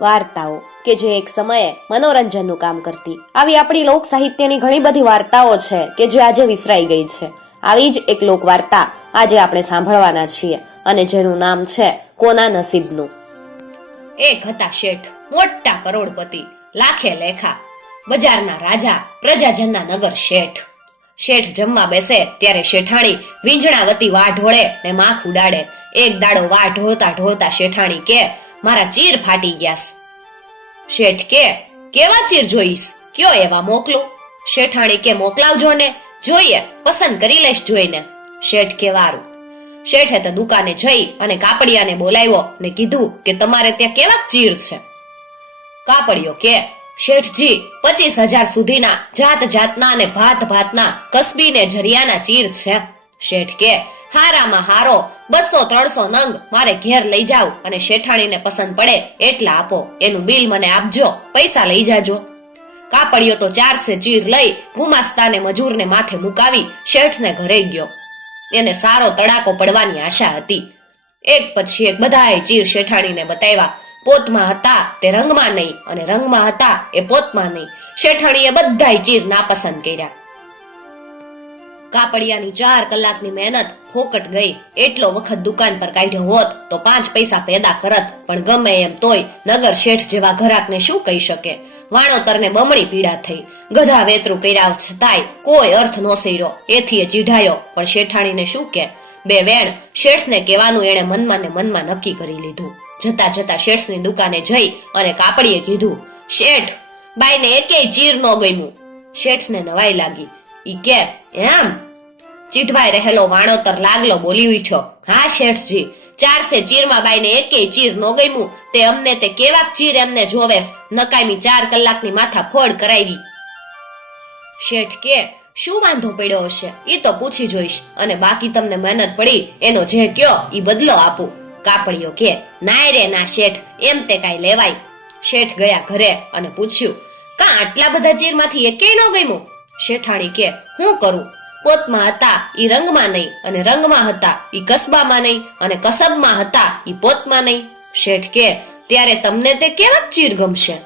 વાર્તાઓ, કે જે એક સમયે મનોરંજનનું કામ કરતી. આવી આપણી લોક સાહિત્યની ઘણી બધી વાર્તાઓ છે, કે જે આજે વિસરાઈ ગઈ છે. આવી જ એક લોક વાર્તા આજે આપણે સાંભળવાના છીએ, અને જેનું નામ છે કોના નસીબનું. એક હતા શેઠ, મોટા કરોડપતિ, લાખે લેખા, બજારના રાજા, પ્રજાજનના નગર શેઠ. શેઠ જમવા બેસે, ત્યારે શેઠાણી વીંજણાવતી વા ઢોળે ને માખ ઉડાડે. એક દાડો વા ઢોળતા ઢોળતા શેઠાણી કે મારા ચીર ફાટી ગયા શેઠ કે, કેવા ચીર જોઈશ? કયો એવા મોકલું? શેઠાણી કે, મોકલાવજો ને, જોઈએ, પસંદ કરી લઈશ જોઈને. શેઠ કે, વારું. શેઠે તો દુકાને જઈ અને કાપડિયાને બોલાવ્યો ને કીધું કે, તમારે ત્યાં કેવા ચીર છે? કાપડિયો કે, શેઠજી, પચીસ હજાર સુધીના જાત જાતના અને ભાત ભાતના કસબી ને જરિયાના ચીર છે. શેઠ કે હારામાં હારો, બસો, ત્રણસો નંગ, મારે ઘેર લઈ જાવ અને શેઠાણીને પસંદ પડે એટલા આપો, એનું બિલ મને આપજો, પૈસા લઈ જાજો. કાપડિયો તો ચારસે ચીર લઈ, ગુમાસ્તાને મજૂરને માથે મુકાવી શેઠને ઘરે ગયો. એને સારો તડાકો પડવાની આશા હતી. એક પછી એક બધાએ ચીર શેઠાણીને બતાવ્યા, પોતમાં હતા તે રંગમાં નહીં અને રંગમાં હતા એ પોતમાં નહીં. શેઠાણીએ બધાય ચીર નાપસંદ કર્યા. કાપડિયાની ચાર કલાકની મહેનત ફોકટ ગઈ. એટલો વખત દુકાન પર કાઢ્યો હોત તો પાંચ પૈસા પેદા કરત. પણ ગમે એમ તોય નગર શેઠ જેવા ઘરાકને શું કહી શકે? વાણોતરને બમણી પીડા થઈ. ગધા વેતરું કર્યા છતાંય કોઈ અર્થ નો સર્યો એથી એ ચીઢાયો, પણ શેઠાણીને શું કે? બે વેણ, શેઠને કહેવાનું એણે મનમાં ને મનમાં નક્કી કરી લીધું. જતા જતા શેઠની દુકાને જઈ અને કાપડીએ કીધું, શેઠ, બાઈને એકેય ચીર નો ગમ્યું. શેઠને નવાઈ લાગી. ઈ કે, એમ? ચીઢવાઈ રહેલો વાણોતર લાગલો બોલી ઉઠ્યો, હા, શેઠજી ચારસે ચીરમાં બાઈને એકેય ચીર નો ગમ્યું. તે અમને તે કેવાક ચીર એમને જોવેસ નકામી ચાર કલાકની માથા ફોડ કરાવી શેઠ કે, શું વાંધો પડ્યો હશે? એ તો પૂછી જોઈશ. અને બાકી તમને મહેનત પડી, એનો જે કયો એ બદલો આપું. કાપડિયો કે નાય રે, ના, શેઠ, એમ તે કાંઈ લેવાય. શેઠ ગયા ઘરે અને પૂછ્યું, કા આટલા બધા ચીરમાંથી એકેય ન ગમ્યું? શેઠાણી કે, હું કરું. પોતમાં હતા એ રંગમાં નહીં અને રંગમાં હતા, ઈ કસબામાં નહીં અને કસબમાં હતા, ઈ પોતમાં નહીં. શેઠ કે, ત્યારે તમને તે કેવા ચીર ગમશે?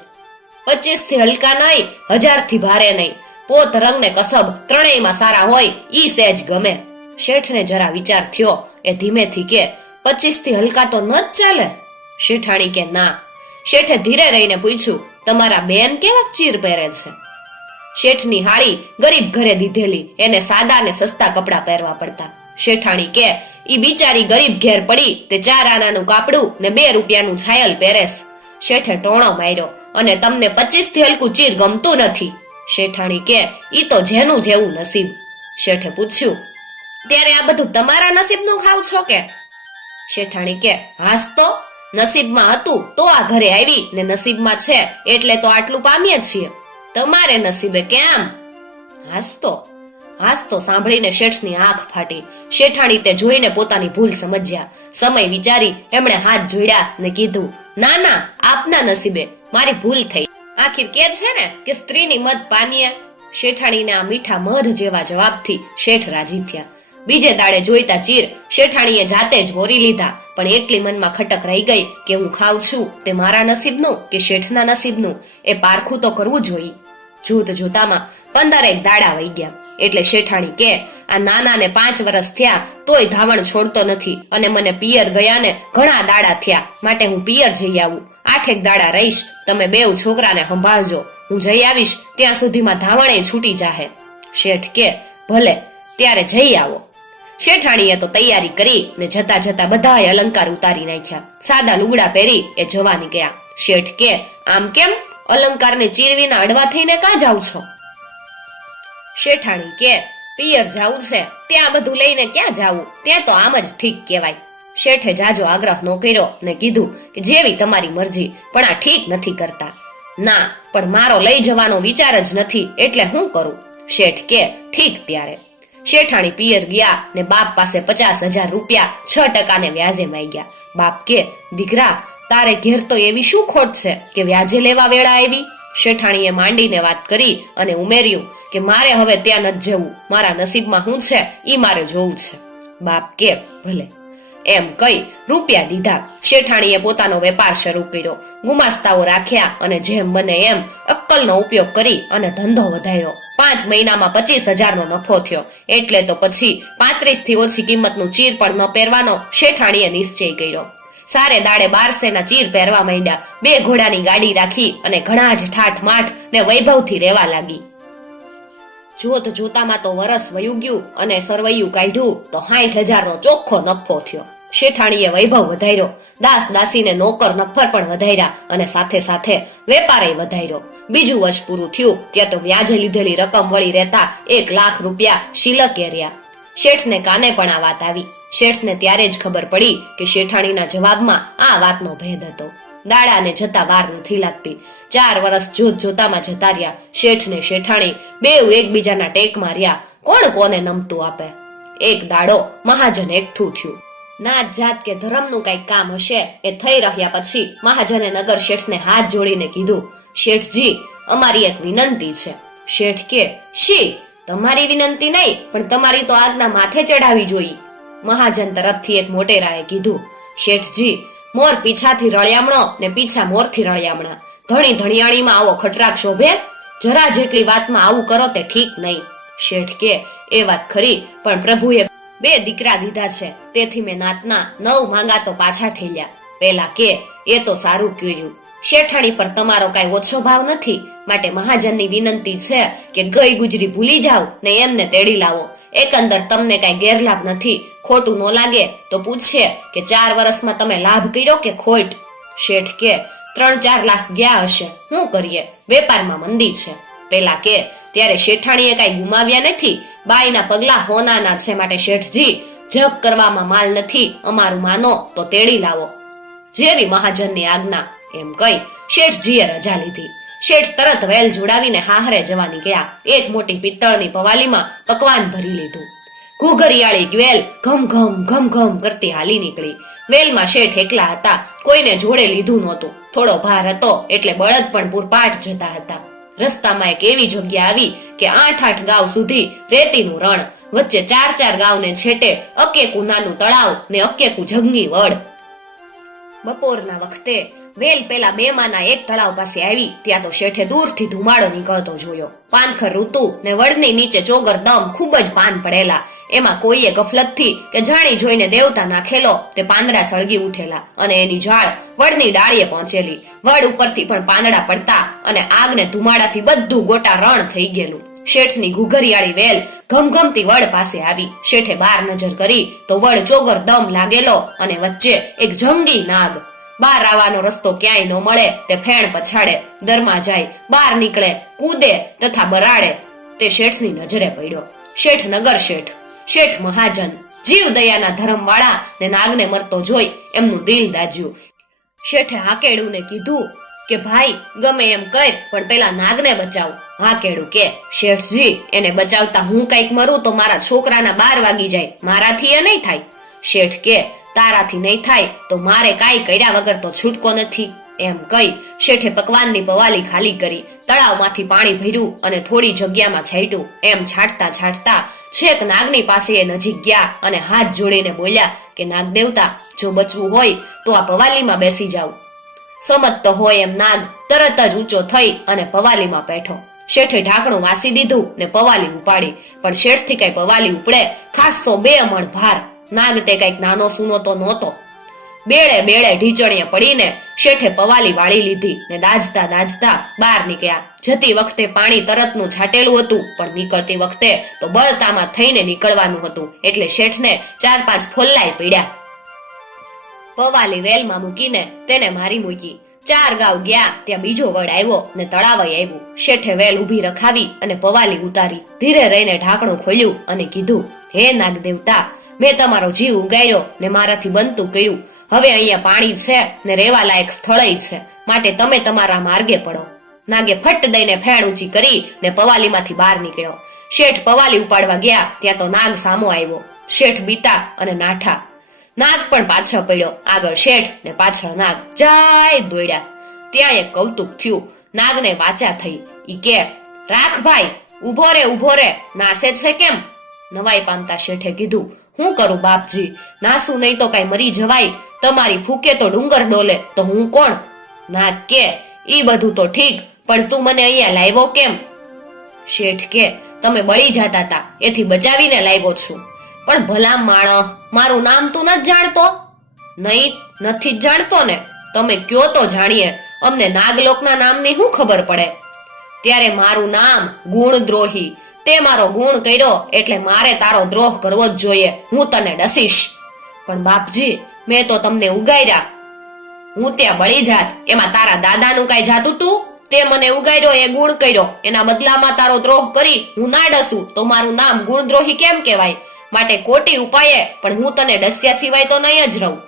પચીસથી હલકા નહીં, હજારથી ભારે નહીં. પોત, રંગ ને કસબ ત્રણેયમાં સારા હોય, ઈ સહેજ ગમે. શેઠને જરા વિચાર થયો. એ ધીમેથી કે, પચીસથી હલકા તો ન જ ચાલે? શેઠાણી કે, ના. શેઠે ધીરે રહીને પૂછ્યું, તમારા બેન કેવા ચીર પહેરે છે? શેઠની હાળી ગરીબ ઘરે દીધેલી. એને સાદા ને સસ્તા કપડાં પહેરવા પડતા. શેઠાણી કે, ઈ બિચારી ગરીબ ઘેર પડી, તે ચાર આનાનું કાપડું ને બે રૂપિયાનું છાયલ પહેરેસ શેઠે ટોણો માર્યો, અને તમને પચીસથી હલકું ચીર ગમતું નથી. શેઠાણી કે, ઈ તો જેનું જેવું નસીબ. શેઠે પૂછ્યું, ત્યારે આ બધું તમારા નસીબનું ખાવ છો કે? શેઠાણી કે, હાસ તો, નસીબમાં હતું તો આ ઘરે આવી ને નસીબમાં છે, એટલે તો આટલું પામીએ છીએ. તમારે નસીબે કેમ? હાસતો હાસતો સાંભળીને શેઠની આંખ ફાટી. શેઠાણી તે જોઈને પોતાની ભૂલ સમજ્યા. સમય વિચારી એમણે હાથ જોડ્યા ને કીધું, ના ના, આપના નસીબે મારી ભૂલ થઈ. આખીર કે છે ને કે સ્ત્રીની મધ પાનીએ શેઠાણીને આ મીઠા મધ જેવા જવાબથી શેઠ રાજી થયા. બીજે દાડે જોઈતા ચીર શેઠાણીએ જાતે જ મોરી લીધા. પણ એટલી મનમાં ખટક રહી ગઈ કે હું ખાઉં છું તે મારા નસીબનું કે શેઠના નસીબનું? એ પારખું તો કરવું જોઈએ જોત જોતામાં પંદરેક દાડા વહી ગયા. એટલે શેઠાણી કે, આ નાનાને પાંચ વર્ષ થયા, તોય ધાવણ છોડતો નથી અને મને પિયર ગયાને ઘણા દાડા થયા. માટે હું પિયર જઈ આવું. આઠેક દાડા રહીશ. તમે બેઉ છોકરાને સંભાળજો. હું જઈ આવીશ. ત્યાં સુધીમાં ધાવણે છૂટી જાહે. શેઠ કે, ભલે, ત્યારે જઈ આવો. શેઠાણીએ તો તૈયારી કરી ને જતા જતા બધાએ અલંકાર ઉતારી નાખ્યા. સાદા લુગડા પહેરી એ જવા નીકળ્યા શેઠ કે, આમ કેમ? અલંકારને ચીરવીના અડવા થઈને કાં જાવ છો? શેઠાણી કે, પિયર જાવું છે. ત્યાં બધું લઈને ક્યાં જાવું? ત્યાં તો આમ જ ઠીક કહેવાય. શેઠે જાજો આગ્રહ નો કર્યો ને કીધું કે, જેવી તમારી મરજી, પણ આ ઠીક નથી કરતા. ના, પણ મારો લઈ જવાનો વિચાર જ નથી, એટલે હું કરું. શેઠ કે, ઠીક ત્યારે. શેઠાણી પિયર ગયા ને બાપ પાસે પચાસ હજાર રૂપિયા છ ટકાને વ્યાજે માંગ્યા. બાપ કે, દીકરા, તારે ઘેર તો એવી શું ખોટ છે કે વ્યાજે લેવા વેળા આવી? શેઠાણીએ માંડીને વાત કરી અને ઉમેર્યું કે, મારે હવે ત્યાં નથી જવું. મારા નસીબમાં શું છે, ઈ મારે જોવું છે. બાપ કે, ભલે. એમ કહી રૂપિયા દીધા. શેઠાણીએ પોતાનો વેપાર શરૂ કર્યો. ગુમાસ્તાઓ રાખ્યા અને જેમ બને એમ અક્કલનો ઉપયોગ કરી અને ધંધો વધાર્યો. પાંચ મહિનામાં પચીસ હજારનો નફો થયો. એટલે તો પછી પાંત્રીસથી ઓછી કિંમતનું ચીર પણ ન પહેરવાનો શેઠાણીએ નિશ્ચય કર્યો. સારે દાડે બારસેના ચીર પહેરવા માંડ્યા. બે ઘોડાની ગાડી રાખી અને ઘણા જ ઠાઠ માઠ ને વૈભવથી રહેવા લાગી. જોત જોતામાં તો વરસ વયું ગયું અને સરવૈયું કાઢ્યું તો સાઠ હજારનો ચોખ્ખો નફો થયો. શેઠાણીએ વૈભવ વધાર્યો. દાસ દાસીને નોકર નફર પણ વધાર્યા અને સાથે સાથે વેપારે વધાર્યો. બીજું વર્ષ પૂરું થયું, ત્યાં તો વ્યાજે લીધેલી રકમ વળી રહેતા એક લાખ રૂપિયા શિલકે રહ્યા. શેઠને કાને પણ આ વાત આવી? શેઠને ત્યારે જ ખબર પડી કે શેઠાણીના જવાબમાં આ વાતનો ભેદ હતો. દાડાને જતા વાર નથી લાગતી. ચાર વર્ષ જોત જોતામાં જતા રહ્યા. શેઠ ને શેઠાણી બેઉ એકબીજાના ટેકમાં રહ્યા. કોણ કોને નમતું આપે? એક દાડો મહાજન એકઠું થયું. નાત જાત કે ધર્મનું કંઈક કામ હશે એ થઈ રહ્યા પછી મહાજને નગર શેઠને હાથ જોડીને કીધું, શેઠજી, અમારી એક વિનંતી છે. શેઠ કે? શી? તમારી વિનંતી નહીં, પણ તમારી તો આજના માથે ચડાવી જોઈ. મહાજન તરફથી એક મોટેરાએ કીધું, શેઠજી, મોર પીછાથી રળિયામણો ને પીછા મોરથી રળિયામણા. ધણી ધણિયાણીમાં આવો ખટરાક શોભે? જરા જેટલી વાતમાં આવું કરો તે ઠીક નહીં. શેઠ કે, એ વાત ખરી, પણ પ્રભુએ બે દીકરા દીધા છે. તેથી મેં નાતના નવ માંગા તો પાછા ઠેલ્યા. પેલા કે, એ તો સારું કર્યું. શેઠાણી પર તમારો કાંઈ ઓછો ભાવ નથી. માટે મહાજનની વિનંતી છે કે ગઈ ગુજરી ભૂલી જાઓ ને એમને તેડી લાવો. એકંદર તમને કાંઈ ગેરલાભ નથી. ખોટું ન લાગે તો પૂછે કે ચાર વર્ષમાં તમે લાભ કર્યો કે ખોટ? શેઠ કે, ત્રણ ચાર લાખ ગયા હશે. શું કરીએ? વેપારમાં મંદી છે. પેલા કે, ત્યારે શેઠાણીએ કાંઈ ગુમાવ્યા નથી? બાઈના પગલા હોનાના છે માટે શેઠજી, જપ કરવામાં માલ નથી, અમારું માનો તો તેડી લાવો. જેવી મહાજનની આજ્ઞા એમ કહી શેઠજીએ રજા લીધી. શેઠ તરત વેલ જોડાવીને હાહરે જવા નીકળ્યા એક મોટી પિત્તળની પવાલીમાં પકવાન ભરી લીધું. ઘૂઘરિયાળી વેલ ઘમ ઘમ ઘમ ઘમ કરતી હાલી નીકળી. વેલમાં શેઠ એકલા હતા. કોઈને જોડે લીધું નહોતું. થોડો ભાર હતો એટલે બળદ પણ પૂરપાટ જતા હતા. રસ્તામાં એક એવી જગ્યા આવી કે આઠ આઠ ગાંવ સુધી રેતીનું રણ, વચ્ચે ચાર ચાર ગાંવને છેટે અકેકું નાનું તળાવ ને અકેકું જંગી વડ. બપોરના વખતે વેલ પેલા બે માના એક તળાવ પાસે આવી, ત્યાં તો શેઠે દૂરથી ધુમાડો નીકળતો જોયો. પાનખર ઋતુ ને વડની નીચે ચોગર દમ ખૂબ જ પાન પડેલા. એમાં કોઈએ ગફલતથી કે જાણી જોઈને દેવતા નાખેલો તે પાંદડા સળગી ઉઠેલા અને એની ઝાડ વડની ડાળીએ પહોંચેલી. વડ ઉપરથી પણ પાંદડા પડતા અને આગને ધુમાડાથી બધું ગોટા રણ થઈ ગયેલું. શેઠની ઘુઘરિયાળી વેલ ઘમઘમતી વડ પાસે આવી. શેઠે બાર નજર કરી તો વડ ચોગર દમ લાગેલો અને વચ્ચે એક જંગી નાગ. બાર આવવાનો રસ્તો ક્યાંય ન મળે તે ફેણ પછાડે. દરમાં જાય, બહાર નીકળે, કૂદે તથા બરાડે તે શેઠની નજરે પડ્યો. શેઠ નગર શેઠ. શેઠ મહાજન, જીવ દયાના ધર્મવાળા ને નાગને મરતો જોઈ એમનું દિલ દાજ્યું. શેઠે હાકેડું ને કીધું કે, ભાઈ, ગમે એમ કર, પણ પેલા નાગને બચાવ. હાકેડું કે, શેઠજી, એને બચાવતા હું કંઈક મરું તો મારા છોકરાના બાર વાગી જાય. મારાથી એ નહીં થાય. શેઠ કે, તારાથી નહીં થાય તો મારે કાંઈ કર્યા વગર તો છૂટકો નથી. એમ કહી શેઠે પકવાનની પવાલી ખાલી કરી, તળાવમાંથી પાણી ભર્યું અને થોડી જગ્યામાં છાંટ્યું. એમ છાંટતા છાંટતા છેક નાગની પાસે એ નજીક ગયા અને હાથ જોડીને બોલ્યા કે નાગ દેવતા જો બચવું હોય તો આ પવાલીમાં બેસી જાવ. સમજતો હોય એમ નાગ, તરત જ ઊંચો થઈ અને પવાલીમાં બેઠો. શેઠે ઢાંકણું વાસી દીધું ને પવાલી ઉપાડી. પણ શેઠથી કઈ પવાલી ઉપડે ખાસો બે અમણ ભાર. નાગ તે કંઈક નાનો સૂનો તો નહોતો. બેળે બેળે ઢીચણીએ પડીને શેઠે પવાલી વાળી લીધી ને દાજતા દાજતા બહાર નીકળ્યા. જતી વખતે પાણી તરતનું છાટેલું હતું, પણ નીકળતી વખતે તો બળતામાં થઈને નીકળવાનું હતું, એટલે શેઠને ચાર પાંચ ફોલ્લાઈ પીડ્યા. પવાલી વેલમાં મૂકીને તેને મારી મૂકી. ચાર ગાવ ગયા, ત્યાં બીજો વડ આવ્યો ને તળાવય આવ્યું. શેઠે વેલ ઊભી રખાવી અને પવાલી ઉતારી. ધીરે રહીને ઢાંકણું ખોલ્યું અને કીધું, હે નાગ દેવતા મેં તમારો જીવ ઉગાડ્યો ને મારાથી બનતું કર્યું. હવે અહીંયા પાણી છે ને રેવા લાયક સ્થળય છે. માટે તમે તમારા માર્ગે પડો. નાગે ફટ દઈને ફેણ ઊંચી કરી ને પવાલીમાંથી બહાર નીકળ્યો. શેઠ પવાલી ઉપાડવા ગયા, ત્યાં તો નાગ સામો આવ્યો. શેઠ બીતા અને નાઠા. નાગ પણ પાછળ પડ્યો. આગળ શેઠ ને પાછળ નાગ. જાય દોડ્યા ત્યાં એક કૌતુક થયું. નાગને વાચા થઈ. ઈ કે, રાખ ભાઈ ઊભો રે ઊભો રે. નાસે છે કેમ? નવાઈ પામતા શેઠે કીધું, હું કરું બાપજી. નાસું નહીં તો કઈ મરી જવાય. તમારી ફૂકે તો ડુંગર ડોલે. તો હું કોણ? નાગ કે, ઈ બધું તો ઠીક. પણ તું મને અહીંયા લાવ્યો કેમ? શેઠ કે, તમે બળી જતા હતા એથી બચાવીને લાવ્યો છું. પણ ભલા માણસ મારું નામ તું નથી જાણતો? નહીં, નથી જાણતો ને. તમે કયો તો જાણીએ. અમને નાગલોકના નામની શું ખબર પડે? ત્યારે મારું નામ ગુણદ્રોહી. તે મારો ગુણ કર્યો એટલે મારે તારો દ્રોહ કરવો જ જોઈએ. હું તને ડસીશ. પણ બાપજી, મેં તો તમને ઉગાડ્યા હું ત્યાં બળી જાત. એમાં તારા દાદાનું કઈ જાતું તું? તે મને ઉગાડ્યો, એ ગુણ કર્યો. એના બદલામાં તારો દ્રોહ કરી હું ના ડસું તો મારું નામ ગુણદ્રોહી કેમ કહેવાય? માટે કોટી ઉપાયે પણ હું તને ડસ્યા સિવાય તો નહીં જ રહું.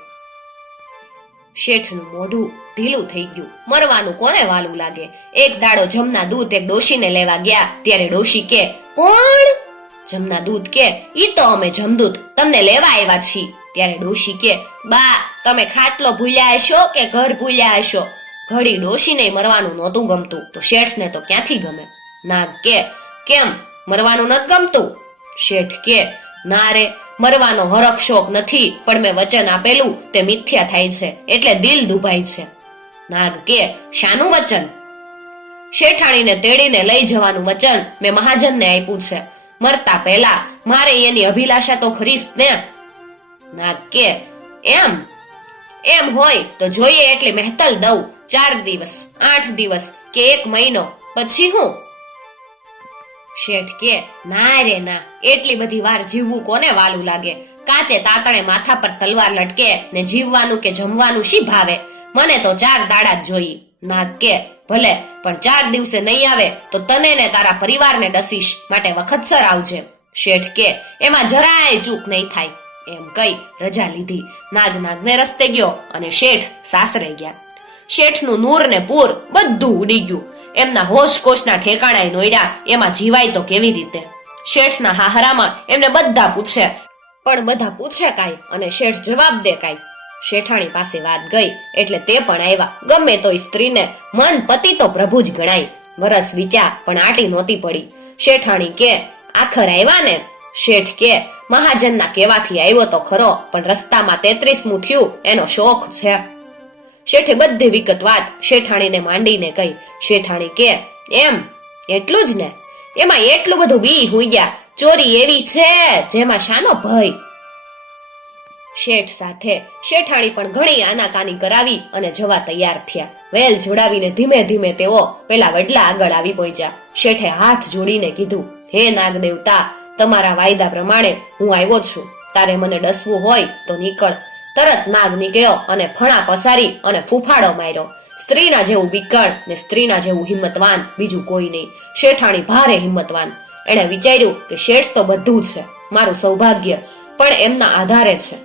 શેઠનું મોઢું ઢીલું થઈ ગયું. મરવાનું કોને વાલું લાગે? એક દાડો જમના દૂધ એક ડોશીને લેવા ગયા. ત્યારે ડોશી કે, કોણ? જમના દૂધ કે, ઈ તો અમે જમદૂત. તમને લેવા આવ્યા છીએ. ત્યારે ડોશી કે, બા, તમે ખાટલો ભૂલ્યા હશો કે ઘર ભૂલ્યા હશો? ઘડી ડોશીને મરવાનું નહોતું ગમતું. તો શેઠને તો ક્યાંથી ગમે? ના કે, કેમ મરવાનું નથી ગમતું? શેઠ કે, ના રે, મરવાનો હરખ શોખ નથી, પણ મેં વચન આપેલું, તે મિથ્યા થાય છે, એટલે દિલ દુભાય છે. નાગ કે, શાનું વચન? શેઠાણીને તેડીને લઈ જવાનું વચન મેં મહાજનને આપ્યું છે. મરતા પહેલા મારે એની અભિલાષા તો ખરી જ ને? નાગ કે, એમ? એમ હોય તો જોઈએ એટલી મહેતલ દઉં. ચાર દિવસ, આઠ દિવસ કે એક મહિનો. પછી હું? શેઠ કે, ના રે, ના, એટલી બધી વાર જીવવું કોને વાલું લાગે? કાચે તાતણે માથા પર તલવાર લટકે ને જીવવાનું કે જમવાનું શી ભાવે? મને તો ચાર દાડા જ જોઈ. નાગ કે, ભલે, પણ ચાર દિવસે નહીં આવે તો તને ને તારા પરિવારને ડસીશ, માટે વખતસર આવજે શેઠ કે, એમાં જરાય ચૂક નહીં થાય. એમ કઈ રજા લીધી. નાગ નાગને રસ્તે ગયો અને શેઠ સાસરે ગયા. શેઠનું નૂર ને પૂર બધું ઉડી ગયું. એમના હોશ કોશના ઠેકાણાએ નોયડા, એમાં જીવાય તો કેવી રીતે? શેઠના હાહરામાં એમને બધા પૂછે, પણ બધા પૂછે કાંઈ? અને શેઠ જવાબ દે કાંઈ. શેઠાણી પાસે વાત ગઈ, એટલે તે પણ આવ્યા. ગમે તોય સ્ત્રીને મન પતિ તો પ્રભુ જ ગણાય. વરસ વિચાર પણ આટી નહોતી પડી. શેઠાણી કે, આખર આવ્યા ને? શેઠ કે, મહાજનના કેવાથી આવ્યો તો ખરો, પણ રસ્તામાં તેત્રીસમું થયું, એનો શોખ છે. શેઠે બધી વિગત વાત શેઠાણીને માંડીને કહી. શેઠાણી કે, એમ, એટલું જ ને? એમાં એટલું બધું બી હોઈ ગયા. ચોરી એવી છે જેમાં શાનો ભય. શેઠ સાથે શેઠાણી પણ ઘણી આનાકાની કરાવી અને જવા તૈયાર થયા. વેલ જોડાવીને ધીમે ધીમે તેઓ પેલા વડલા આગળ આવી પહોંચ્યા. શેઠે હાથ જોડીને કીધું, હે નાગ દેવતા તમારા વાયદા પ્રમાણે હું આવ્યો છું. તારે મને ડસવું હોય તો નીકળ. તરત નાગ નીકળ્યો અને ફણા પસારી અને ફૂફાડો માર્યો. સ્ત્રીના જેવું બીકણ ને સ્ત્રીના જેવું હિંમતવાન, બીજું કોઈ નહીં. શેઠાણી ભારે હિંમતવાન. એણે વિચાર્યું કે શેઠ તો બધું જ છે, મારું સૌભાગ્ય પણ એમના આધારે છે.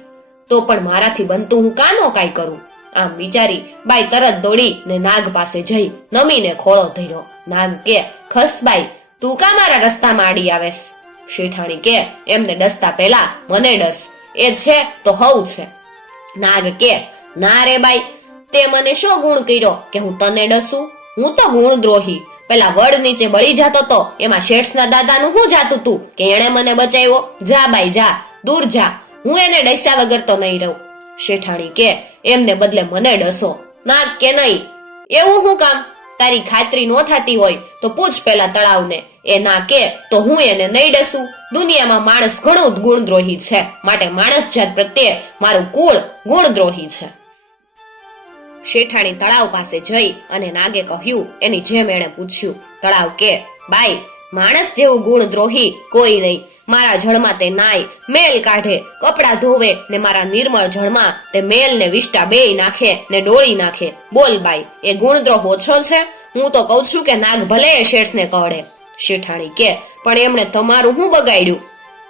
તો પણ મારાથી બનતું હું કાનો કાંઈ કરું? આમ વિચારી બાઈ તરત દોડી ને નાગ પાસે જઈ નમીને ખોળો ધર્યો. નાગ કે, ખસ બાઈ, તું કા મારા રસ્તામાં આડી આવેસ શેઠાણી કે, એમને ડસતા પહેલા મને ડસ. એ છે તો હવ છે. નાગ કે, ના રે બાઈ, તે મને શો ગુણ કર્યો કે હું તને ડસું? હું તો ગુણ દ્રોહી પેલા વડ નીચે બળી જાતો તો એમાં શેઠના દાદાનું હું જાતું તું કે એણે મને બચાવ્યો? જા બાઈ, જા, દૂર જા. હું એને ડસ્યા વગર તો નહીં રહું. શેઠાણી કે, એમને બદલે મને ડસો. નાગ કે નહીં, એવું હું કામ? તારી ખાતરી ન થતી હોય તો પૂછ પેલા તળાવને. એ ના કે તો હું એને નહીં ડસું. દુનિયામાં માણસ ઘણો ગુણદ્રોહી છે. માટે માણસ જાત પ્રત્યે મારું કુળ ગુણદ્રોહી છે. શેઠાણી તળાવ પાસે જઈ અને નાગે કહ્યું, એની જેમ એણે પૂછ્યું, તળાવ કે? બાઈ, માણસ જેવું ગુણદ્રોહી કોઈ નહીં. મારા જળમાં તે નાય મેલ કાઢે, કપડા ધોવે ને મારા નિર્મળ જળમાં તે મેલ ને વિષ્ટા બેય નાખે ને ડોળી નાખે. બોલ બાઈ, એ ગુણદ્રોહ ઓછો છે? હું તો કઉ છું કે નાગ ભલે એ શેઠને કવડે. શેઠાણી કે, પણ એમણે તમારું હું બગાડ્યું?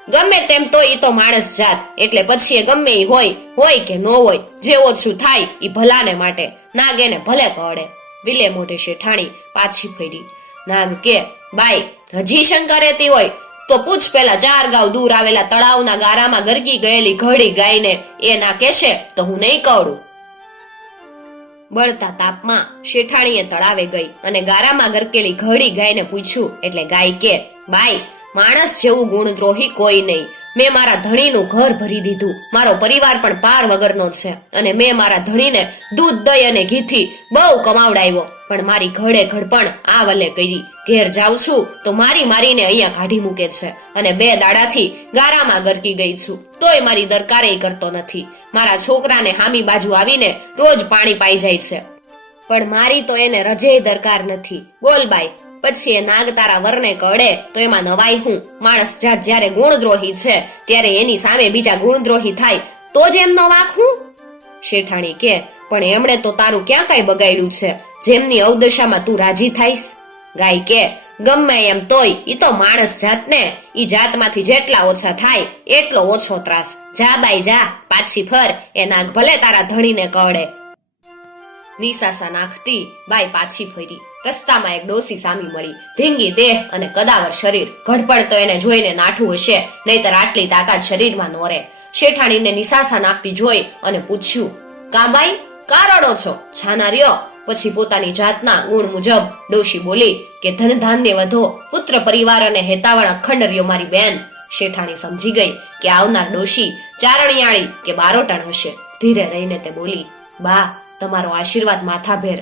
ગમે તેમ તો ઈ તો માણસ જાત, એટલે પછી એ ગમે ઈ હોય હોય કે નો હોય, જે ઓછું થાય ઈ ભલાને માટે, નાગ એને ભલે કવડે. વિલે મોઢે શેઠાણી પાછી ફેરી. નાગ કે, બાઈ, હજી શંકા રહેતી હોય? તો પૂછ પેલા ચાર ગાવ દૂર આવેલા તળાવના ગારામાં ગરકી ગયેલી ઘડી ગાયને. એ ના કહેશે તો હું નહીં કવડું. બળતા તાપમાં શેઠાણીએ તળાવે ગઈ અને ગારામાં ગરકેલી ઘડી ગાયને પૂછ્યું, એટલે ગાય કે? બાઈ, માણસ જેવું ગુણદ્રોહી કોઈ નહીં. મેં મારા ધણીનું ઘર ભરી દીધું. મારો પરિવાર પણ પાર વગરનો છે અને મેં મારા ધણીને દૂધ, દહીં અને ઘીથી બહુ કમાવડાવ્યો. પણ મારી ઘડે ઘડપણ આ વલે કરી. ઘેર જાઉં છું તો મારી મારીને અહીંયા કાઢી મૂકે છે અને બે દાડાથી ગારામાં ગરકી ગઈ છું. તોય મારી દરકારે કરતો નથી. મારા છોકરાને હામી બાજુ આવીને રોજ પાણી પાઈ જાય છે. પણ મારી તો એને રજેય દરકાર નથી. બોલ બાઈ પછી એ નાગ તારા વરને કળે, તો એમાં નવાઈ હું. માણસ જાત જ્યારે ગુણદ્રોહી છે, ત્યારે એની સામે બીજા ગુણદ્રોહી થાય, તો જ એમનો વાક હું? શેઠાણી કે, પણ એમણે તો તારું ક્યાં કાંઈ બગાડ્યું છે? જેમની અવદશામાં તું રાજી થાઈશ? ગાય કે, ગમે એમ તોય, ઈ તો માણસ જાતને, ઈ જાતમાંથી જેટલા ઓછા થાય, એટલો ઓછો ત્રાસ. જા બાઈ, જા, પાછી ફર, એ નાગ ભલે તારા ધણીને કળે. નિશાસા નાખતી બાઈ પાછી ફરી. રસ્તામાં એક ડોસી સામી મળી. ધીંગી દેહ અને કદાવર શરીર. ઘડપડ તો એને જોઈને નાઠું હશે, નહીતર આટલી તાકાત શરીરમાં નોરે શેઠાણીને નિસાસા નાખતી જોઈ અને પૂછ્યું કા કારડો છો? છાના રહ્યો? પછી પોતાની જાતના ગુણ મુજબ ડોશી બોલી કે ધન ધાન્ય વધો, પુત્ર પરિવાર અને હેતાવળ અખંડ રહ્યો મારી બેન. શેઠાણી સમજી ગઈ કે આવનાર ડોશી ચારણિયાળી કે બારોટણ હશે. ધીરે રહીને તે બોલી, બા, તમારો આશીર્વાદ માથાભેર.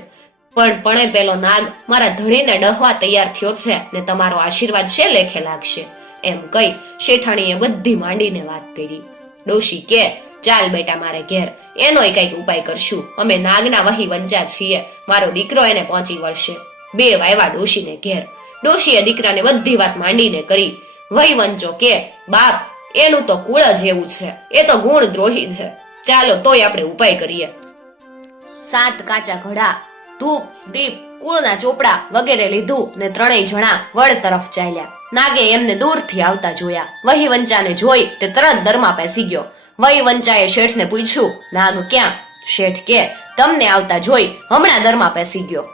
પણ પણે પેલો નાગ મારા ધણીને ડહવા તૈયાર થયો છે ને તમારો આશીર્વાદ છે લેખે લાગશે. એમ કહી શેઠાણીએ બધી માંડીને વાત કરી. ડોશી કે, ચાલ બેટા મારે ઘેર, એનોય કંઈક ઉપાય કરશું. અમે નાગના વહી વંચા છીએ. મારો દીકરો એને પહોંચી વળશે. બે વાયવા ડોશીને ઘેર. ડોશીએ દીકરાને બધી વાત માંડીને કરી. વહી વંચો કે, બાપ, એનું તો કુળ જ એવું છે. એ તો ગુણ દ્રોહી છે. ચાલો તોય આપણે ઉપાય કરીએ. સાત કાચા ઘડા ધૂપ, દીપ, કુળના ચોપડા વગેરે લીધું ને ત્રણેય જણા વડ તરફ ચાલ્યા. નાગે એમને દૂરથી આવતા જોયા. વહી વંચાને જોઈ તે તરત દરમાં પેસી ગયો વહી વંચાએ શેઠને પૂછ્યું, નાગ, ક્યાં? શેઠ કે, તમને આવતા જોઈ હમણાં દરમાં પેસી ગયો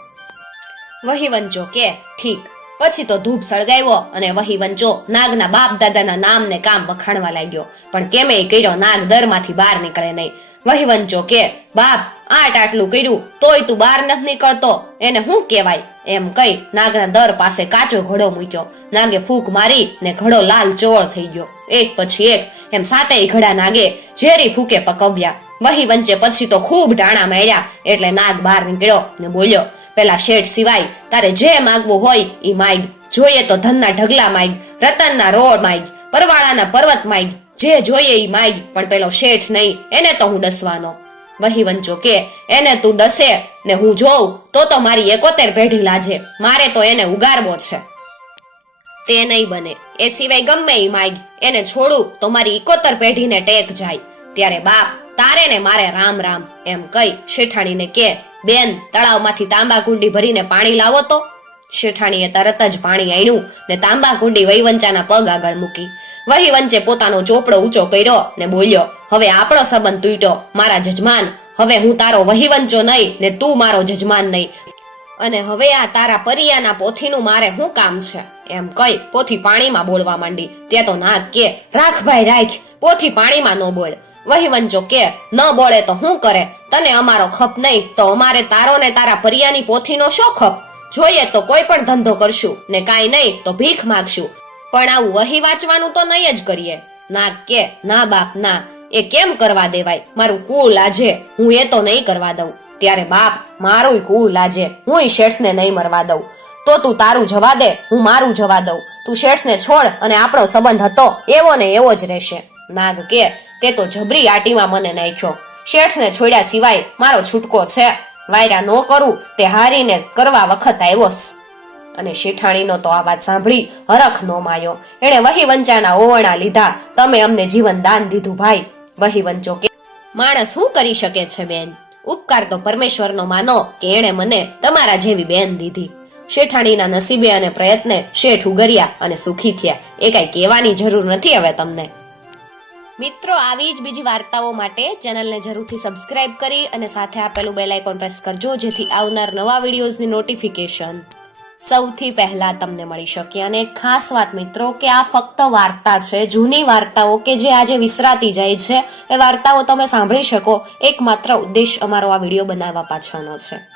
વહી વંચો કે, ઠીક. પછી તો ધૂપ સળગાવ્યો અને વહી વંચો નાગના બાપ દાદાના નામ ને કામ વખાણવા લાગ્યો. પણ કેમે કર્યો, નાગ દરમાંથી બહાર નીકળે નહીં. વહી વંચો કે, બાપ આટ આટલું કર્યું, તોય તું બહાર નથી નીકળતો. એને શું કહેવાય? એમ કહી નાગના દર પાસે કાચો ઘડો મૂક્યો. નાગે ફૂંક મારી ને ઘડો લાલ ચોળ થઈ ગયો. એક પછી એક, એમ સાતેય ઘડા નાગે ઝેરી ફૂકે પકવ્યા. વહી વંચે પછી તો ખૂબ ડાણા માર્યા. એટલે નાગ બહાર નીકળ્યો ને બોલ્યો, પેલા શેઠ સિવાય તારે જે માગવું હોય એ માગ. જોઈએ તો ધનના ઢગલા માગ, રતનના રોડ માગ, પરવાળાના પર્વત માગ. જે જોઈએ એ માગ, પણ પેલો શેઠ નહીં. એને તો હું ડસવાનો. વહી વંચો કે, એને તું ડસે ને હું જોઉં, તો તો મારી એકોતેર પેઢી લાજે. મારે તો એને ઉગારવો છે. તે નહીં બને. એ સિવાય ગમે એ માગ. એને છોડું, તો મારી ઇકોતર પેઢીને ટેક જાય. ત્યારે બાપ, તારે ને મારે રામ રામ. એમ કહી શેઠાણીને કે, બેન, તળાવમાંથી તાંબા કુંડી ભરીને પાણી લાવો તો. શેઠાણીએ તરત જ પાણી આણ્યું ને તાંબા કુંડી વહીવંચાના પગ આગળ મૂકી. વહીવંચે પોતાનો ચોપડો ઊંચો કર્યો ને બોલ્યો, હવે આપણો સંબંધ તૂટ્યો, મારા જજમાન. હવે હું તારો વહીવંચો નહીં ને તું મારો જજમાન નહીં. અને હવે આ તારા પરિયાના પોથીનું મારે શું કામ છે? એમ કઈ પોથી પાણીમાં બોલવા માંડી. તે તો ના કે, રાખ ભાઈ, રાખ. પોથી પાણીમાં ન બોલ વહીવંચો કે, ન બોલે તો શું કરે? તને અમારો ખપ નહીં, તો અમારે તારો ને તારા પરિયાની પોથીનો શો ખપ? જોઈએ તો કોઈ પણ ધંધો કરશું ને કાંઈ નહીં તો ભીખ માગશું. પણ આ વહી વાંચવાનું તો નહીં જ કરીએ. ના કે, ના બાપ, ના. એ કેમ કરવા દેવાય? મારું કુલ આજે હું એ તો નહીં કરવા દઉં. ત્યારે બાપ મારું કુલ આજે હું શેઠને નહીં મરવા દઉં. તો તું તારું જવા દે, હું મારું જવા દઉં. તું શેઠને છોડ અને આપણો સંબંધ હતો, એવો ને એવો જ રહેશે. નાગ કે, તે તો જબરી આટીમાં મને નાખ્યો. શેઠને છોડ્યા સિવાય મારો છૂટકો છે. વાયરા ન કરું, તે હારીને કરવા વખત આવ્યોસ અને શેઠાણીનો તો આ વાત સાંભળી હરખ નો માયો. એણે વહી વંચાના ઓવણા લીધા. તમે અમને જીવન દાન દીધું ભાઈ. વહી વંચો કે માણસ શું કરી શકે છે બેન? ઉપકાર તો પરમેશ્વરનો માનો કે એણે મને તમારા જેવી બેન દીધી. શેઠાણીના નસીબે અને પ્રયત્ને શેઠ ઉગર્યા અને સુખી થયા. એ કઈ કહેવાની જરૂર નથી હવે તમને. મિત્રો, આવી જ બીજી વાર્તાઓ માટે ચેનલને જરૂરથી સબસ્ક્રાઇબ કરી અને સાથે આપેલું બેલ આઇકોન પ્રેસ કરજો જેથી આવનાર નવા વિડીયોઝની નોટિફિકેશન સૌથી પહેલા તમને મળી શકે. અને ખાસ વાત મિત્રો કે આ ફક્ત વાર્તા છે, જૂની વાર્તાઓ કે જે આજે વિસરાતી જાય છે, એ વાર્તાઓ તમે સાંભળી શકો. એકમાત્ર ઉદ્દેશ અમારો આ વીડિયો બનાવવા પાછળનો છે.